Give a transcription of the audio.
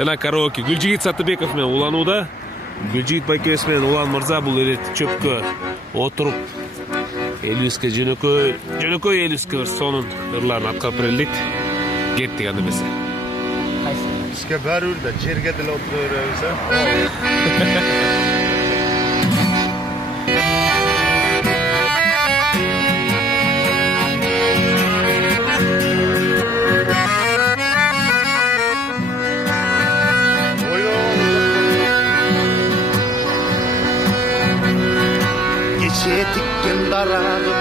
Жана караоке Гүлжигит Сатыбеков менен уланууда. Гүлжигит байкебиз менен Улан мырза бул эле чөпкө отуруп элибизге жөнөкөй элибизге бир сонун ырларын аткарып берелик. Кеттик анда эмесе. Бизге баарыбир да жерге деле отура беребиз, Geçe tikkin darabı,